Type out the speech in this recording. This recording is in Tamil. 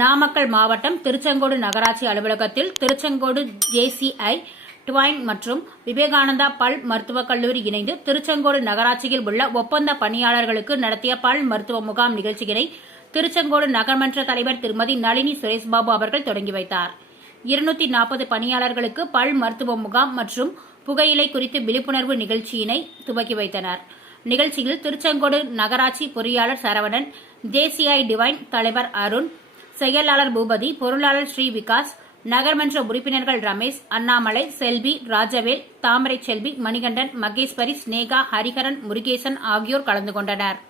நாமக்கல் மாவட்டம் திருச்செங்கோடு நகராட்சி அலுவலகத்தில் திருச்செங்கோடு JCI ட்வைன் மற்றும் விவேகானந்தா பல் மருத்துவக் கல்லூரி இணைந்து திருச்செங்கோடு நகராட்சியில் உள்ள ஒப்பந்த பணியாளர்களுக்கு நடத்திய பல் மருத்துவ முகாம் நிகழ்ச்சியினை திருச்செங்கோடு நகர்மன்ற தலைவர் திருமதி நளினி சுரேஷ்பாபு அவர்கள் தொடங்கி வைத்தார். 240 பணியாளர்களுக்கு பல் மருத்துவ முகாம் மற்றும் புகையிலை குறித்து விழிப்புணர்வு நிகழ்ச்சியினை துவக்கி வைத்தனர். நிகழ்ச்சியில் திருச்செங்கோடு நகராட்சி பொறியாளர் சரவணன், JCI டிவைன் தலைவர் அருண், செயலாளர் பூபதி, பொருளாளர் ஸ்ரீ விகாஸ், நகர்மன்ற உறுப்பினர்கள் ரமேஷ், அண்ணாமலை, செல்வி, ராஜவேல், தாமரை செல்வி, மணிகண்டன், மகேஸ்வரி, ஸ்னேகா, ஹரிஹரன், முருகேசன் ஆகியோர் கலந்து கொண்டனர்.